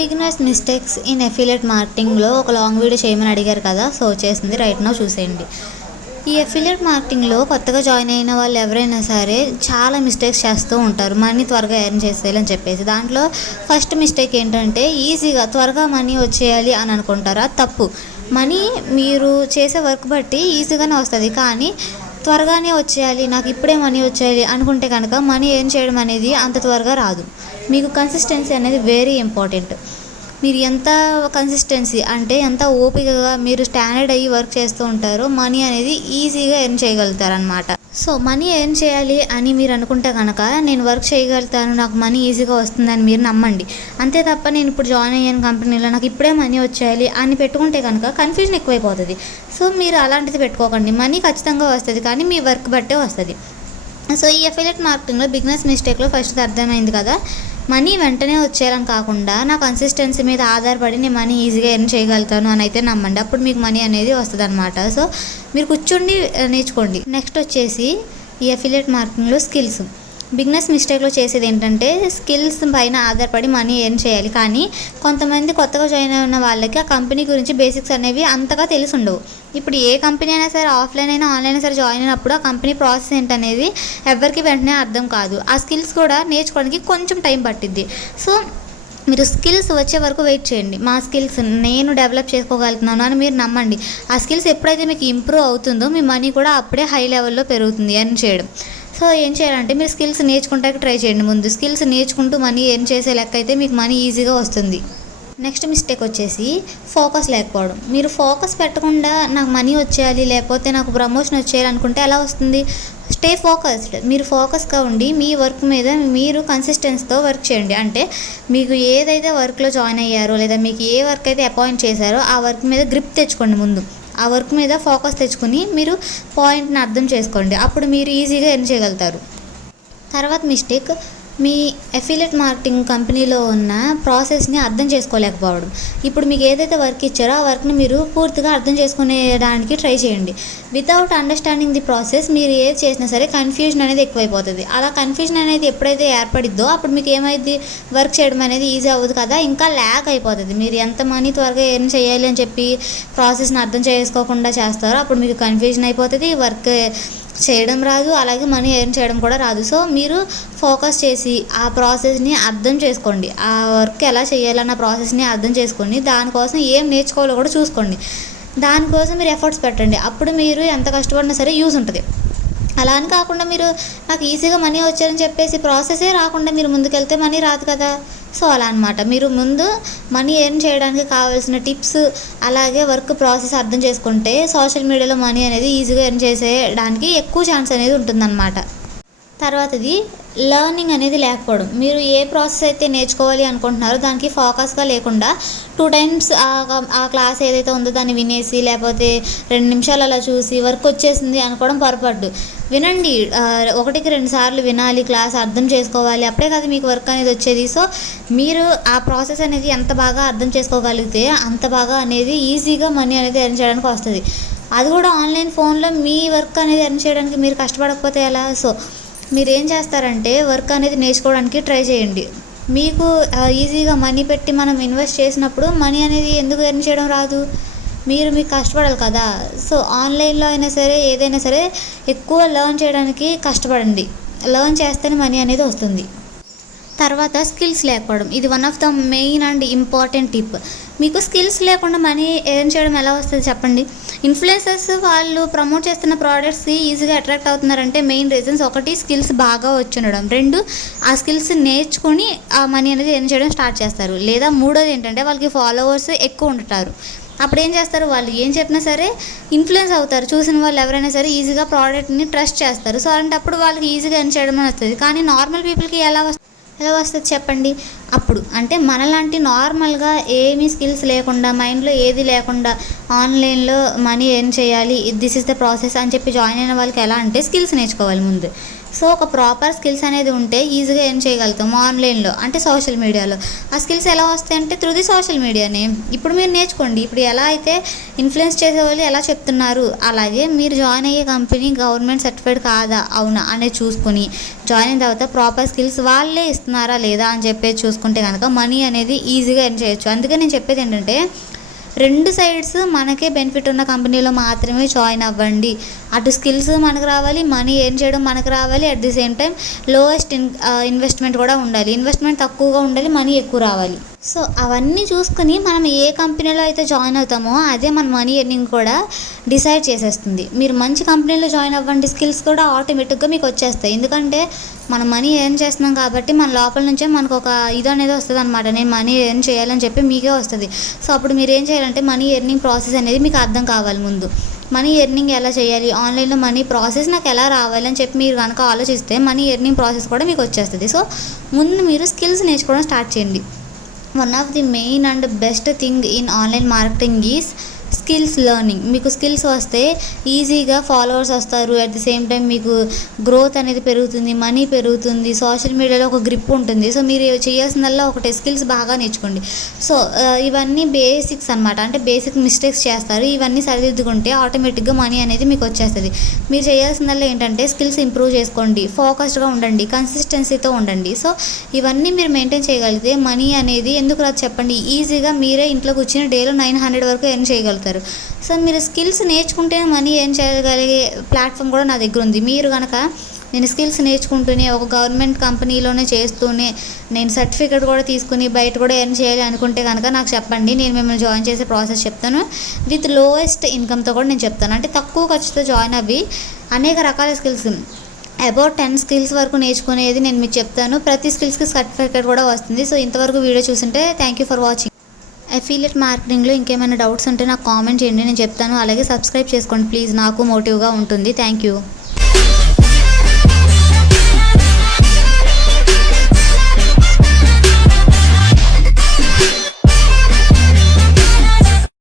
Beginners mistakes in affiliate మార్కెటింగ్లో ఒక long video చేయమని అడిగారు కదా, సో చేసింది రైట్ నౌ చూసేయండి. ఈ అఫిలియేట్ మార్కెటింగ్లో కొత్తగా జాయిన్ అయిన వాళ్ళు ఎవరైనా సరే చాలా మిస్టేక్స్ చేస్తూ ఉంటారు, మనీ త్వరగా ఎర్న్ చేసేయాలని చెప్పేసి. దాంట్లో ఫస్ట్ మిస్టేక్ ఏంటంటే ఈజీగా త్వరగా మనీ వచ్చేయాలి అని అనుకుంటారు. అది తప్పు. మనీ మీరు చేసే వర్క్ బట్టి ఈజీగానే వస్తుంది, కానీ త్వరగానే వచ్చేయాలి, నాకు ఇప్పుడే మనీ వచ్చేయాలి అనుకుంటే కనుక మనీ ఎర్న్ చేయడం అనేది అంత త్వరగా రాదు. మీకు కన్సిస్టెన్సీ అనేది వెరీ ఇంపార్టెంట్. మీరు ఎంత కన్సిస్టెన్సీ అంటే ఎంత ఓపికగా మీరు స్టాండర్డ్ అయ్యి వర్క్ చేస్తూ ఉంటారో మనీ అనేది ఈజీగా ఎర్న్ చేయగలుగుతారనమాట. సో మనీ ఎర్న్ చేయాలి అని మీరు అనుకుంటే కనుక నేను వర్క్ చేయగలుగుతాను, నాకు మనీ ఈజీగా వస్తుందని మీరు నమ్మండి. అంతే తప్ప నేను ఇప్పుడు జాయిన్ అయ్యాను కంపెనీలో, నాకు ఇప్పుడే మనీ వచ్చేయాలి అని పెట్టుకుంటే కనుక కన్ఫ్యూజన్ ఎక్కువైపోతుంది. సో మీరు అలాంటిది పెట్టుకోకండి. మనీ ఖచ్చితంగా వస్తుంది, కానీ మీ వర్క్ బట్టే వస్తుంది. సో ఈ అఫిలియేట్ మార్కెటింగ్లో బిగినర్స్ మిస్టేక్లో ఫస్ట్ అర్థమైంది కదా, మనీ వెంటనే వచ్చేయాలని కాకుండా నా కన్సిస్టెన్సీ మీద ఆధారపడి నేను మనీ ఈజీగా ఎర్న్ చేయగలుగుతాను అని అయితే నమ్మండి. అప్పుడు మీకు మనీ అనేది వస్తుంది అనమాట. సో మీరు కూర్చుండి నేర్చుకోండి. నెక్స్ట్ వచ్చేసి ఈ అఫిలియేట్ మార్కెటింగ్లో స్కిల్స్. బిగినర్స్ మిస్టేక్లో చేసేది ఏంటంటే స్కిల్స్ పైన ఆధారపడి మనీ ఎర్న్ చేయాలి, కానీ కొంతమంది కొత్తగా జాయిన్ అయిన వాళ్ళకి ఆ కంపెనీ గురించి బేసిక్స్ అనేవి అంతగా తెలిసి ఉండవు. ఇప్పుడు ఏ కంపెనీ అయినా సరే, ఆఫ్లైన్ అయినా ఆన్లైన్ అయినా సరే జాయిన్ అయినప్పుడు ఆ కంపెనీ ప్రాసెస్ ఏంటనేది ఎవరికి వెంటనే అర్థం కాదు. ఆ స్కిల్స్ కూడా నేర్చుకోవడానికి కొంచెం టైం పట్టిద్ది. సో మీరు స్కిల్స్ వచ్చే వరకు వెయిట్ చేయండి. మా స్కిల్స్ నేను డెవలప్ చేసుకోగలుగుతున్నాను అని మీరు నమ్మండి. ఆ స్కిల్స్ ఎప్పుడైతే మీకు ఇంప్రూవ్ అవుతుందో మీ మనీ కూడా అప్పుడే హై లెవెల్లో పెరుగుతుంది ఎర్న్ చేయడం. సో ఏం చేయాలంటే మీరు స్కిల్స్ నేర్చుకుంటానికి ట్రై చేయండి. ముందు స్కిల్స్ నేర్చుకుంటూ మనీ ఎర్న్ చేసే లెక్క అయితే మీకు మనీ ఈజీగా వస్తుంది. నెక్స్ట్ మిస్టేక్ వచ్చేసి ఫోకస్ లేకపోవడం. మీరు ఫోకస్ పెట్టకుండా నాకు మనీ వచ్చేయాలి, లేకపోతే నాకు ప్రమోషన్ వచ్చేయాలి అనుకుంటే ఎలా వస్తుంది? Stay focused. మీరు ఫోకస్గా ఉండి మీ వర్క్ మీద మీరు కన్సిస్టెన్సీతో వర్క్ చేయండి. అంటే మీకు ఏదైతే వర్క్లో జాయిన్ అయ్యారో లేదా మీకు ఏ వర్క్ అయితే అపాయింట్ చేశారో ఆ వర్క్ మీద గ్రిప్ తెచ్చుకోండి. ముందు ఆ వర్క్ మీద ఫోకస్ తెచ్చుకొని మీరు పాయింట్ని అర్థం చేసుకోండి. అప్పుడు మీరు ఈజీగా ఎర్న్ చేయగలుగుతారు. తర్వాత మిస్టేక్, మీ అఫిలియేట్ మార్కెటింగ్ కంపెనీలో ఉన్న ప్రాసెస్ని అర్థం చేసుకోలేకపోవడం. ఇప్పుడు మీకు ఏదైతే వర్క్ ఇచ్చారో ఆ వర్క్ని మీరు పూర్తిగా అర్థం చేసుకునేదానికి ట్రై చేయండి. వితౌట్ అండర్స్టాండింగ్ ది ప్రాసెస్ మీరు ఏది చేసినా సరే కన్ఫ్యూజన్ అనేది ఎక్కువైపోతుంది. అలా కన్ఫ్యూజన్ అనేది ఎప్పుడైతే ఏర్పడిద్దో అప్పుడు మీకు ఏమైంది, వర్క్ చేయడం అనేది ఈజీ అవ్వదు కదా, ఇంకా ల్యాగ్ అయిపోతుంది. మీరు ఎంత మనీ త్వరగా ఎర్న్ చేయాలి అని చెప్పి ప్రాసెస్ని అర్థం చేసుకోకుండా చేస్తారో అప్పుడు మీకు కన్ఫ్యూజన్ అయిపోతుంది, వర్క్ చేయడం రాదు, అలాగే మనీ ఎర్న్ చేయడం కూడా రాదు. సో మీరు ఫోకస్ చేసి ఆ ప్రాసెస్ని అర్థం చేసుకోండి. ఆ వర్క్ ఎలా చేయాలన్న ప్రాసెస్ని అర్థం చేసుకోండి. దానికోసం ఏం నేర్చుకోవాలో కూడా చూసుకోండి. దానికోసం మీరు ఎఫర్ట్స్ పెట్టండి. అప్పుడు మీరు ఎంత కష్టపడినా సరే యూజ్ ఉంటుంది. అలా అని కాకుండా మీరు నాకు ఈజీగా మనీ వచ్చారని చెప్పేసి ప్రాసెసే రాకుండా మీరు ముందుకెళ్తే మనీ రాదు కదా. సో అలా అనమాట. మీరు ముందు మనీ ఎర్న్ చేయడానికి కావాల్సిన టిప్స్ అలాగే వర్క్ ప్రాసెస్ అర్థం చేసుకుంటే సోషల్ మీడియాలో మనీ అనేది ఈజీగా ఎర్న్ చేసేయడానికి ఎక్కువ ఛాన్స్ అనేది ఉంటుందన్నమాట. తర్వాతది లెర్నింగ్ అనేది లేకపోవడం. మీరు ఏ ప్రాసెస్ అయితే నేర్చుకోవాలి అనుకుంటున్నారో దానికి ఫోకస్గా లేకుండా 2 times ఆ క్లాస్ ఏదైతే ఉందో దాన్ని వినేసి లేకపోతే 2 నిమిషాలు అలా చూసి వర్క్ వచ్చేసింది అనుకోవడం పొరపాటు. వినండి, 1కి 2 సార్లు వినాలి, క్లాస్ అర్థం చేసుకోవాలి, అప్పుడే కదా మీకు వర్క్ అనేది వచ్చేది. సో మీరు ఆ ప్రాసెస్ అనేది ఎంత బాగా అర్థం చేసుకోగలిగితే అంత బాగా అనేది ఈజీగా మనీ అనేది ఎర్న్ చేయడానికి వస్తుంది. అది కూడా ఆన్లైన్ ఫోన్లో మీ వర్క్ అనేది ఎర్న్ చేయడానికి మీరు కష్టపడకపోతే ఎలా? సో మీరు ఏం చేస్తారంటే వర్క్ అనేది నేర్చుకోవడానికి ట్రై చేయండి. మీకు ఈజీగా మనీ పెట్టి మనం ఇన్వెస్ట్ చేసినప్పుడు మనీ అనేది ఎందుకు ఎర్న్ చేయడం రాదు? మీకు కష్టపడాలి కదా. సో ఆన్లైన్లో అయినా సరే ఏదైనా సరే ఎక్కువ లెర్న్ చేయడానికి కష్టపడండి. లెర్న్ చేస్తేనే మనీ అనేది వస్తుంది. తర్వాత స్కిల్స్ లేకపోవడం. ఇది one of the main and important tip. మీకు స్కిల్స్ లేకుండా మనీ ఎర్న్ చేయడం ఎలా వస్తుంది చెప్పండి? ఇన్ఫ్లుయెన్సర్స్ వాళ్ళు ప్రమోట్ చేస్తున్న ప్రోడక్ట్స్కి ఈజీగా అట్రాక్ట్ అవుతున్నారంటే మెయిన్ రీజన్స్, 1 స్కిల్స్ బాగా వచ్చి ఉండడం, 2 ఆ స్కిల్స్ నేర్చుకొని ఆ మనీ అనేది ఎర్న్ చేయడం స్టార్ట్ చేస్తారు, లేదా 3వది ఏంటంటే వాళ్ళకి ఫాలోవర్స్ ఎక్కువ ఉంటారు. అప్పుడు ఏం చేస్తారు, వాళ్ళు ఏం చెప్పినా సరే ఇన్ఫ్లుయెన్స్ అవుతారు. చూసిన వాళ్ళు ఎవరైనా సరే ఈజీగా ప్రోడక్ట్ని ట్రస్ట్ చేస్తారు. సో అలాంటప్పుడు వాళ్ళకి ఈజీగా ఎర్న్ చేయడం అని వస్తుంది. కానీ నార్మల్ పీపుల్కి ఎలా వస్తుంది చెప్పండి? అప్పుడు అంటే మనలాంటి నార్మల్గా ఏమీ స్కిల్స్ లేకుండా మైండ్లో ఏది లేకుండా ఆన్లైన్లో మనీ ఎర్న్ చేయాలి, దిస్ ఇస్ ద ప్రాసెస్ అని చెప్పి జాయిన్ అయిన వాళ్ళకి ఎలా అంటే స్కిల్స్ నేర్చుకోవాలి. ముందు సో ఒక ప్రాపర్ స్కిల్స్ అనేది ఉంటే ఈజీగా ఎర్న్ చేయగలుగుతాం ఆన్లైన్లో, అంటే సోషల్ మీడియాలో. ఆ స్కిల్స్ ఎలా వస్తాయంటే త్రూ ది సోషల్ మీడియానే. ఇప్పుడు మీరు నేర్చుకోండి. ఇప్పుడు ఎలా అయితే ఇన్ఫ్లుయెన్స్ చేసేవాళ్ళు ఎలా చెప్తున్నారు, అలాగే మీరు జాయిన్ అయ్యే కంపెనీ గవర్నమెంట్ సర్టిఫైడ్ కాదా అవునా అనేది చూసుకొని జాయిన్ అయిన తర్వాత ప్రాపర్ స్కిల్స్ వాళ్ళే ఇస్తున్నారా లేదా అని చెప్పేసి చూసుకుంటే కనుక మనీ అనేది ఈజీగా ఎర్న్ చేయొచ్చు. అందుకే నేను చెప్పేది ఏంటంటే రెండు సైడ్స్ మనకే బెనిఫిట్ ఉన్న కంపెనీలో మాత్రమే జాయిన్ అవ్వండి. అటు స్కిల్స్ మనకు రావాలి, మనీ ఎర్న్ చేయడం మనకు రావాలి, at the same time lowest investment కూడా ఉండాలి. ఇన్వెస్ట్మెంట్ తక్కువగా ఉండాలి, మనీ ఎక్కువ రావాలి. సో అవన్నీ చూసుకుని మనం ఏ కంపెనీలో అయితే జాయిన్ అవుతామో అదే మన మనీ ఎర్నింగ్ కూడా డిసైడ్ చేసేస్తుంది. మీరు మంచి కంపెనీలో జాయిన్ అవ్వండి, స్కిల్స్ కూడా ఆటోమేటిక్గా మీకు వచ్చేస్తాయి. ఎందుకంటే మనం మనీ ఎర్న్ చేస్తున్నాం కాబట్టి మన లోపల నుంచే మనకు ఒక ఇది అనేది వస్తుంది అనమాట. నేను మనీ ఎర్న్ చేయాలని చెప్పి మీకే వస్తుంది. సో అప్పుడు మీరు ఏం చేయాలంటే మనీ ఎర్నింగ్ ప్రాసెస్ అనేది మీకు అర్థం కావాలి. ముందు మనీ ఎర్నింగ్ ఎలా చేయాలి, ఆన్లైన్లో మనీ ప్రాసెస్ నాకు ఎలా రావాలి అని చెప్పి మీరు కనుక ఆలోచిస్తే మనీ ఎర్నింగ్ ప్రాసెస్ కూడా మీకు వచ్చేస్తుంది. సో ముందు మీరు స్కిల్స్ నేర్చుకోవడం స్టార్ట్ చేయండి. One of the main and best thing in online marketing is skills learning. మీకు స్కిల్స్ వస్తే ఈజీగా ఫాలోవర్స్ వస్తారు, అట్ ది సేమ్ టైం మీకు గ్రోత్ అనేది పెరుగుతుంది, మనీ పెరుగుతుంది, సోషల్ మీడియాలో ఒక గ్రిప్ ఉంటుంది. సో మీరు చేయాల్సిందల్లా ఒకటే స్కిల్స్ బాగా నేర్చుకోండి. సో ఇవన్నీ బేసిక్స్ అనమాట, అంటే బేసిక్ మిస్టేక్స్ చేస్తారు. ఇవన్నీ సరిదిద్దుకుంటే ఆటోమేటిక్గా మనీ అనేది మీకు వచ్చేస్తుంది. మీరు చేయాల్సిందల్లా ఏంటంటే స్కిల్స్ ఇంప్రూవ్ చేసుకోండి, ఫోకస్డ్గా ఉండండి, కన్సిస్టెన్సీతో ఉండండి. సో ఇవన్నీ మీరు మెయింటైన్ చేయగలిగితే మనీ అనేది ఎందుకు రాదు చెప్పండి, ఈజీగా మీరే ఇంట్లో కూర్చుని డేలో 900 వరకు ఎర్న్ చేయగలుగుతారు. సో మీరు స్కిల్స్ నేర్చుకుంటే మనీ ఎర్న్ చేయగలిగే ప్లాట్ఫామ్ కూడా నా దగ్గర ఉంది. మీరు కనుక నేను స్కిల్స్ నేర్చుకుంటూనే ఒక గవర్నమెంట్ కంపెనీలోనే చేస్తూనే నేను సర్టిఫికేట్ కూడా తీసుకుని బయట కూడా ఎర్న్ చేయాలి అనుకుంటే కనుక నాకు చెప్పండి. నేను మిమ్మల్ని జాయిన్ చేసే ప్రాసెస్ చెప్తాను. విత్ లోయెస్ట్ ఇన్కమ్తో కూడా నేను చెప్తాను. అంటే తక్కువ ఖర్చుతో జాయిన్ అవ్వి అనేక రకాల స్కిల్స్ అబౌట్ 10 స్కిల్స్ వరకు నేర్చుకునేది నేను మీకు చెప్తాను. ప్రతి స్కిల్స్కి సర్టిఫికేట్ కూడా వస్తుంది. సో ఇంతవరకు వీడియో చూస్తుంటే thank you for watching. Affiliate మార్కెటింగ్లో ఇంకేమైనా డౌట్స్ ఉంటే నాకు కామెంట్ చేయండి, నేను చెప్తాను. అలాగే సబ్స్క్రైబ్ చేసుకోండి ప్లీజ్, నాకు మోటివ్గా ఉంటుంది. Thank you.